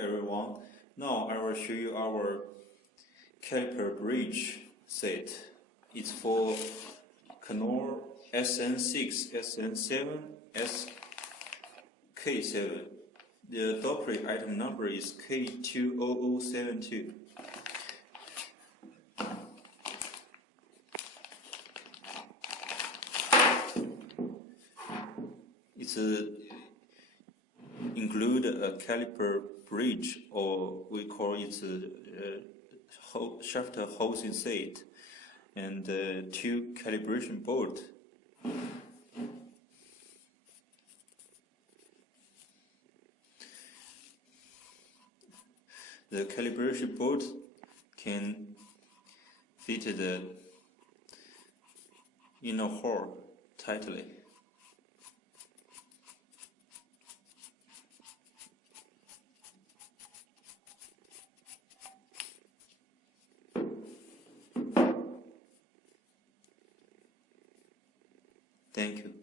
everyone. Now I will show you our caliper bridge set. It's for Knorr SN6 SN7 SK7. The Doppler item number is K20072. It's include a caliper bridge, or we call it shaft housing set, and two calibration boards. The calibration board can fit the inner hole tightly. Thank you.